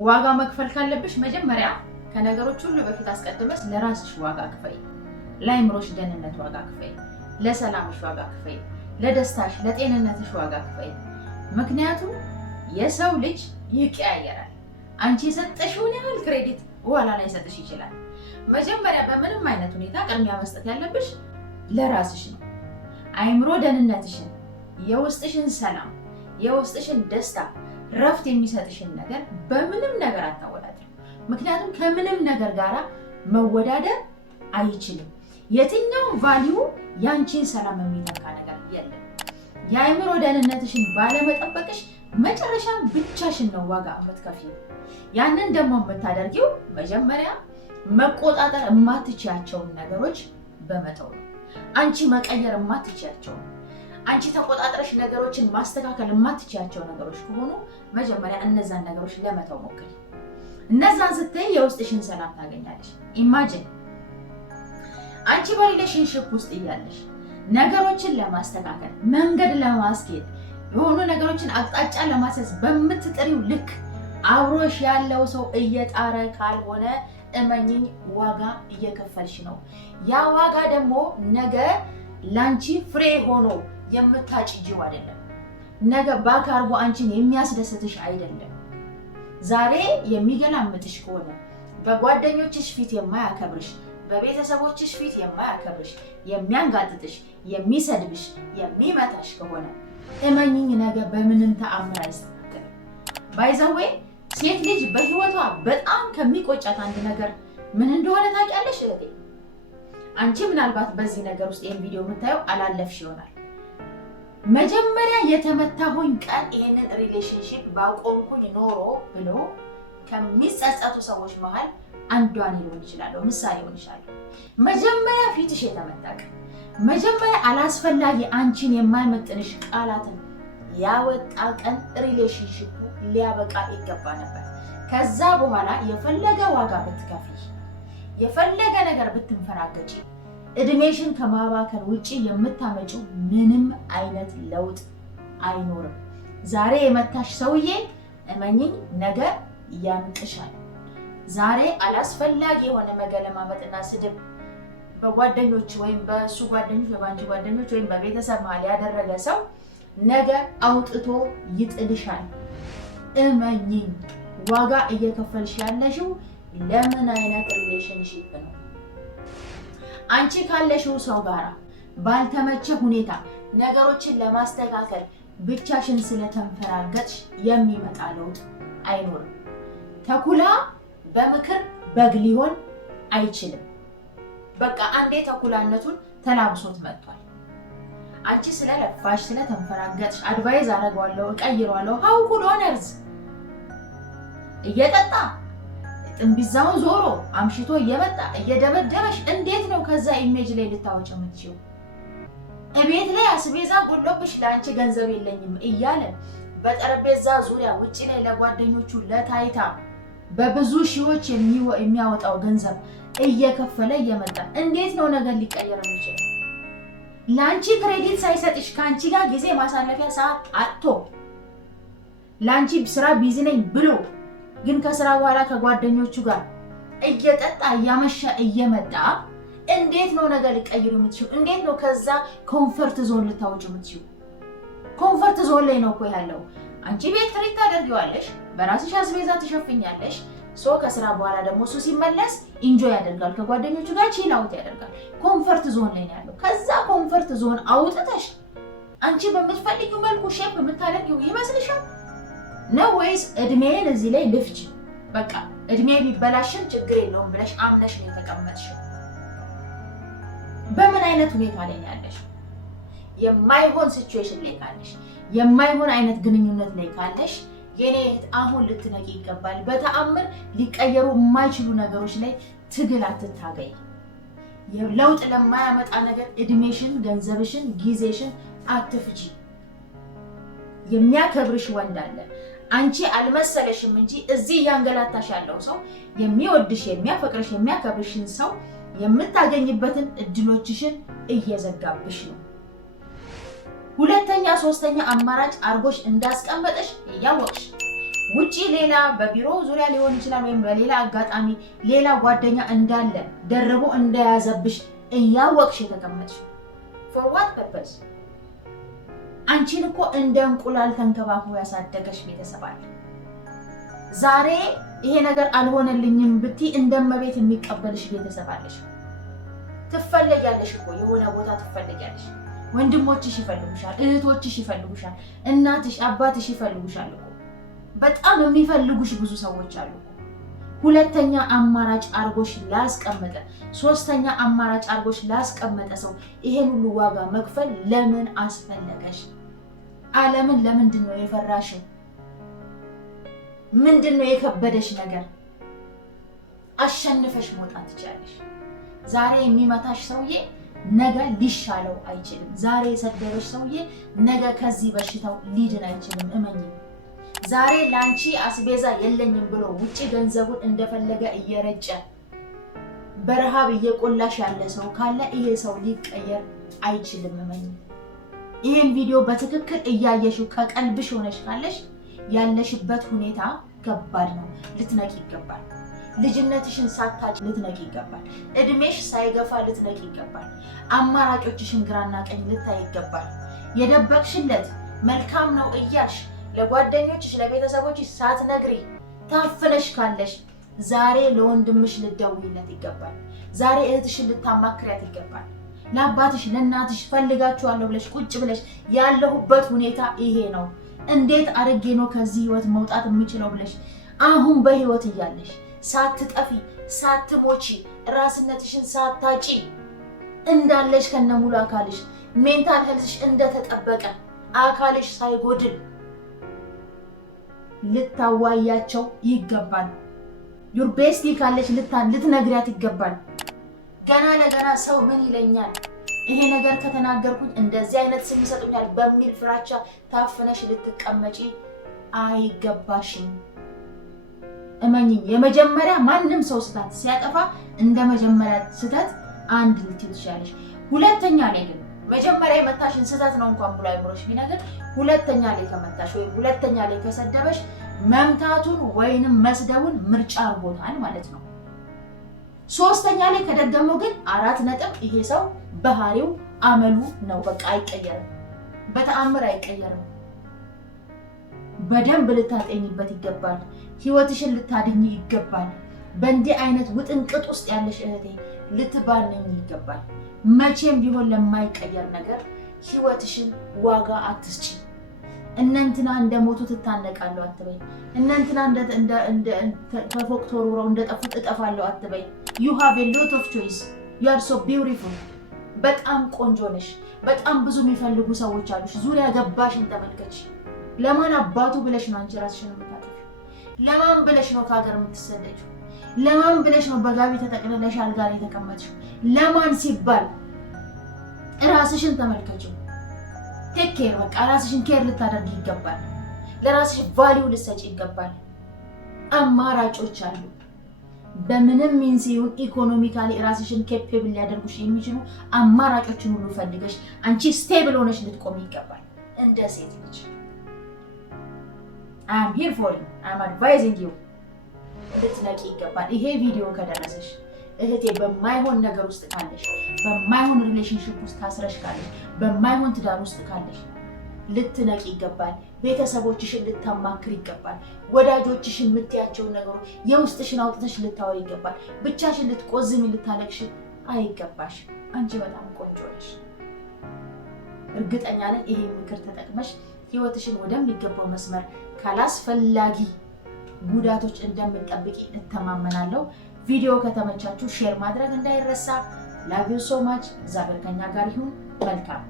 ዋጋ መክፈል ካለብሽ መጀመሪያ ከነገሮች ሁሉ በፊት አስቀድመሽ ለራስሽ ዋጋ ክፈይ። ለአይምሮሽ ደህንነት ዋጋ ክፈይ። ለሰላምሽ ዋጋ ክፈይ። ለደስታሽ፣ ለጤንነትሽ ዋጋ ክፈይ። ምክንያቱም የሰው ልጅ ይቀያየራል። አንቺ የሰጠሽውን ያህል ክሬዲት በኋላ ላይ ሰጥሽ ይችላል። መጀመሪያ በምንም አይነት ሁኔታ ቅድሚያ መስጠት ያለብሽ ለራስሽ ነው። አይምሮ ደህንነትሽን፣ የውስጥሽን ሰላም፣ የውስጥሽን ደስታ ረፍት የሚሰጥሽን ነገር በምንም ነገር አታወዳድሪ። ምክንያቱም ከምንም ነገር ጋር መወዳደር አይችልም። የትኛውም ቫልዩ ያንቺን ሰላም የሚተካ ነገር የለም። የአይምሮ ደህንነትሽን ባለመጠበቅሽ መጨረሻ ብቻሽን ነው ዋጋ የምትከፍይው። ያንን ደግሞ የምታደርጊው መጀመሪያ መቆጣጠር የማትችያቸውን ነገሮች በመተው ነው። አንቺ መቀየር የማትችያቸውን፣ አንቺ ተቆጣጥረሽ ነገሮችን ማስተካከል የማትችያቸው ነገሮች ከሆኑ መጀመሪያ እነዛን ነገሮች ለመተው ሞክሪ። እነዛን ስትይ የውስጥሽን ሰላም ታገኛለሽ። ኢማጂን አንቺ በሪሌሽንሺፕ ውስጥ እያለሽ ነገሮችን ለማስተካከል፣ መንገድ ለማስኬድ፣ የሆኑ ነገሮችን አቅጣጫ ለማስያዝ በምትጥሪው ልክ አብሮሽ ያለው ሰው እየጣረ ካልሆነ እመኚኝ ዋጋ እየከፈልሽ ነው። ያ ዋጋ ደግሞ ነገ ላንቺ ፍሬ ሆኖ የምታጭጂው አይደለም። ነገ ባካርጎ አንቺን የሚያስደስትሽ አይደለም። ዛሬ የሚገላምጥሽ ከሆነ በጓደኞችሽ ፊት የማያከብርሽ፣ በቤተሰቦችሽ ፊት የማያከብርሽ፣ የሚያንጋጥጥሽ፣ የሚሰድብሽ፣ የሚመታሽ ከሆነ እመኚኝ ነገ በምንም ተአምር አይስተካከልም። ባይዘዌ ሴት ልጅ በህይወቷ በጣም ከሚቆጫት አንድ ነገር ምን እንደሆነ ታውቂያለሽ እህቴ? አንቺ ምናልባት በዚህ ነገር ውስጥ ይሄን ቪዲዮ የምታየው አላለፍሽ ይሆናል። መጀመሪያ የተመታሁኝ ቀን ይሄንን ሪሌሽንሺፕ ባቆምኩኝ ኖሮ ብሎ ከሚጸጸቱ ሰዎች መሃል አንዷን ሊሆን ይችላል፣ ምሳሌ ሊሆን ይችላል። መጀመሪያ ፊትሽ የተመታ ቀን፣ መጀመሪያ አላስፈላጊ አንቺን የማይመጥንሽ ቃላትን ያወጣ ቀን ሪሌሽንሺፑ ሊያበቃ ይገባ ነበር። ከዛ በኋላ የፈለገ ዋጋ ብትከፍይ፣ የፈለገ ነገር ብትንፈራገጪ እድሜሽን ከማባከን ውጪ የምታመጪው ምንም አይነት ለውጥ አይኖርም። ዛሬ የመታሽ ሰውዬ እመኚኝ ነገ ያንቅሻል። ዛሬ አላስፈላጊ የሆነ መገለማመጥና ስድብ በጓደኞች ወይም በሱ ጓደኞች ወይ በአንቺ ጓደኞች ወይም በቤተሰብ መሀል ያደረገ ሰው ነገ አውጥቶ ይጥልሻል። እመኚኝ ዋጋ እየከፈልሽ ያለሽው ለምን አይነት ሪሌሽንሺፕ ነው? አንቺ ካለሽው ሰው ጋር ባልተመቸ ሁኔታ ነገሮችን ለማስተካከል ብቻሽን ስለተንፈራገጥሽ የሚመጣ ለውጥ አይኖርም። ተኩላ በምክር በግ ሊሆን አይችልም። በቃ አንዴ ተኩላነቱን ተላብሶት መጥቷል። አንቺ ስለለፋሽ ስለተንፈራገጥሽ አድቫይዝ አደርገዋለሁ እቀይረዋለሁ how could owners እየጠጣ ጥንቢዛውን ዞሮ አምሽቶ እየመጣ እየደበደበሽ እንዴት ነው ከዛ ኢሜጅ ላይ ልታወጪ የምትችይው? እቤት ላይ አስቤዛ ጎሎብሽ ለአንቺ ገንዘብ የለኝም እያለ በጠረጴዛ ዙሪያ ውጪ ላይ ለጓደኞቹ ለታይታ በብዙ ሺዎች የሚያወጣው ገንዘብ እየከፈለ እየመጣ እንዴት ነው ነገር ሊቀየር የሚችለው? ላንቺ ክሬዲት ሳይሰጥሽ ካንቺ ጋር ጊዜ ማሳለፊያ ሰዓት አጥቶ ላንቺ ስራ ቢዚ ነኝ ብሎ ግን ከስራ በኋላ ከጓደኞቹ ጋር እየጠጣ እያመሸ እየመጣ እንዴት ነው ነገር ሊቀይሩ የምትችይው? እንዴት ነው ከዛ ኮምፈርት ዞን ልታወጪ የምትችይው? ኮምፈርት ዞን ላይ ነው እኮ ያለው። አንቺ ቤት ትሪት ታደርጊዋለሽ፣ በራስሽ አስቤዛ ትሸፍኛለሽ። ከስራ በኋላ ደግሞ እሱ ሲመለስ ኢንጆይ ያደርጋል፣ ከጓደኞቹ ጋር ቺል አውት ያደርጋል። ኮምፈርት ዞን ላይ ነው ያለው። ከዛ ኮምፈርት ዞን አውጥተሽ አንቺ በምትፈልጊው መልኩ ሼፕ የምታደርጊው ይመስልሻል ነው ወይስ እድሜን እዚህ ላይ ልፍጅ በቃ እድሜ ቢበላሽም ችግር የለውም ብለሽ አምነሽ ነው የተቀመጥሽው? በምን አይነት ሁኔታ ላይ ያለሽ? የማይሆን ሲቹዌሽን ላይ ካለሽ፣ የማይሆን አይነት ግንኙነት ላይ ካለሽ የኔ እህት አሁን ልትነቂ ይገባል። በተአምር ሊቀየሩ የማይችሉ ነገሮች ላይ ትግል አትታገይ። ለውጥ ለማያመጣ ነገር እድሜሽን፣ ገንዘብሽን፣ ጊዜሽን አትፍጂ። የሚያከብርሽ ወንድ አለ። አንቺ አልመሰለሽም እንጂ እዚህ ያንገላታሽ ያለው ሰው የሚወድሽ፣ የሚያፈቅርሽ፣ የሚያከብርሽን ሰው የምታገኝበትን እድሎችሽን እየዘጋብሽ ነው። ሁለተኛ ሶስተኛ አማራጭ አርጎሽ እንዳስቀመጠሽ ያወቅሽ ውጪ ሌላ በቢሮ ዙሪያ ሊሆን ይችላል ወይም በሌላ አጋጣሚ ሌላ ጓደኛ እንዳለ ደርቦ እንደያዘብሽ እያወቅሽ የተቀመጥሽ for what purpose? አንቺን እኮ እንደ እንቁላል ተንከባክቦ ያሳደገሽ ቤተሰብ አለ። ዛሬ ይሄ ነገር አልሆነልኝም ብቲ እንደመቤት የሚቀበልሽ ቤተሰብ አለሽ። ትፈልጊያለሽ እኮ የሆነ ቦታ ትፈልጊያለሽ። ወንድሞችሽ ይፈልጉሻል፣ እህቶችሽ ይፈልጉሻል፣ እናትሽ አባትሽ ይፈልጉሻል እኮ። በጣም የሚፈልጉሽ ብዙ ሰዎች አሉ። ሁለተኛ አማራጭ አርጎሽ ላስቀመጠ፣ ሶስተኛ አማራጭ አርጎሽ ላስቀመጠ ሰው ይሄን ሁሉ ዋጋ መክፈል ለምን አስፈለገሽ? ዓለምን ለምንድን ነው የፈራሽው? ምንድነው የከበደሽ ነገር? አሸንፈሽ መውጣት ትችያለሽ። ዛሬ የሚመታሽ ሰውዬ ነገ ሊሻለው አይችልም። ዛሬ የሰደበሽ ሰውዬ ነገ ከዚህ በሽታው ሊድን አይችልም። እመኚ። ዛሬ ላንቺ አስቤዛ የለኝም ብሎ ውጪ ገንዘቡን እንደፈለገ እየረጨ በረሃብ እየቆላሽ ያለ ሰው ካለ ይሄ ሰው ሊቀየር አይችልም። እመኚ። ይሄን ቪዲዮ በትክክል እያየሽው ከቀልብሽ ሆነሽ ካለሽ ያለሽበት ሁኔታ ከባድ ነው። ልትነቂ ይገባል። ልጅነትሽን ሳታጭ ልትነቂ ይገባል። እድሜሽ ሳይገፋ ልትነቂ ይገባል። አማራጮችሽን ግራና ቀኝ ልታይ ይገባል። የደበቅሽለት መልካም ነው እያልሽ ለጓደኞችሽ ለቤተሰቦችሽ ሳትነግሪ ታፍነሽ ካለሽ ዛሬ ለወንድምሽ ልትደውይለት ይገባል። ዛሬ እህትሽን ልታማክሪያት ይገባል። ለአባትሽ ለእናትሽ ፈልጋችኋለሁ ብለሽ ቁጭ ብለሽ ያለሁበት ሁኔታ ይሄ ነው፣ እንዴት አድርጌ ነው ከዚህ ህይወት መውጣት የምችለው ብለሽ አሁን በህይወት እያለሽ ሳትጠፊ ሳትሞቺ ራስነትሽን ሳታጪ እንዳለሽ ከነሙሉ አካልሽ ሜንታል ሄልዝሽ እንደተጠበቀ አካልሽ ሳይጎድል ልታዋያቸው ይገባል። ዩር ቤስቲ ካለሽ ልትነግሪያት ይገባል። ገና ለገና ሰው ምን ይለኛል፣ ይሄ ነገር ከተናገርኩኝ እንደዚህ አይነት ስም ይሰጡኛል በሚል ፍራቻ ታፍነሽ ልትቀመጪ አይገባሽም። እመኚኝ። የመጀመሪያ ማንም ሰው ስህተት ሲያጠፋ እንደ መጀመሪያ ስህተት አንድ ልትይ ትችላለሽ። ሁለተኛ ላይ ግን መጀመሪያ የመታሽን ስህተት ነው እንኳን ብሎ አይምሮሽ ቢነግር ሁለተኛ ላይ ከመታሽ ወይ ሁለተኛ ላይ ከሰደበሽ መምታቱን ወይንም መስደቡን ምርጫ አርጎታል ማለት ነው። ሶስተኛ ላይ ከደገመው ግን 4 ነጥብ ይሄ ሰው ባህሪው አመሉ ነው። በቃ አይቀየርም፣ በተአምር አይቀየርም። በደንብ ልታጤኝበት ይገባል። ህይወትሽን ልታድኝ ይገባል። በእንዲህ አይነት ውጥንቅጥ ውስጥ ያለሽ እህቴ ልትባነኝ ይገባል። መቼም ቢሆን ለማይቀየር ነገር ህይወትሽን ዋጋ አትስጪ። እነንትና እንደሞቱ ትታነቃለሁ አትበይ። እነንትና እንደ ተፎቅ ተወርውረው እንደጠፉ እጠፋለሁ አትበይ። you have a lot of choice. you are so beautiful. በጣም ቆንጆ ነሽ። በጣም ብዙ የሚፈልጉ ሰዎች አሉሽ። ዙሪያ ገባሽን ተመልከች። ለማን አባቱ ብለሽ ነው አንቺ ራስሽን የምታጠፊው? ለማን ብለሽ ነው ከሀገር የምትሰደጂው? ለማን ብለሽ ነው በጋቢ ተጠቅልለሽ አልጋ ላይ የተቀመጥሽው? ለማን ሲባል? ራስሽን ተመልከቺው። ቴክ ኬር። በቃ ራስሽን ኬር ልታደርጊ ይገባል። ለራስሽ ቫልዩ ልትሰጪ ይገባል። አማራጮች አሉ። በምንም ሚንስ ይሁን ኢኮኖሚካሊ ራስሽን ኬፔብል ሊያደርጉሽ የሚችሉ አማራጮችን ሁሉ ፈልገሽ አንቺ ስቴብል ሆነሽ ልትቆሚ ይገባል። እንደ ሴት ልጅ I am here for you. I am advising you. ልትነቂ ይገባል። ይሄ ቪዲዮ ከደረሰሽ እህቴ በማይሆን ነገር ውስጥ ካለሽ፣ በማይሆን ሪሌሽንሺፕ ውስጥ ታስረሽ ካለሽ፣ በማይሆን ትዳር ውስጥ ካለሽ ልትነቂ ይገባል። ቤተሰቦችሽን ልታማክር ይገባል። ወዳጆችሽን የምትያቸውን ነገሮች የውስጥሽን አውጥተሽ ልታወሪ ይገባል። ብቻሽን ልትቆዝሚ ልታለቅሽ አይገባሽ። አንቺ በጣም ቆንጆ ነሽ። እርግጠኛ ነኝ ይሄ ምክር ተጠቅመሽ ህይወትሽን ወደሚገባው መስመር ካላስፈላጊ ጉዳቶች እንደምትጠብቂ እተማመናለሁ። ቪዲዮ ከተመቻችሁ ሼር ማድረግ እንዳይረሳ። ላቭ ዩ ሶ ማች። እግዚአብሔር ከኛ ጋር ይሁን። መልካም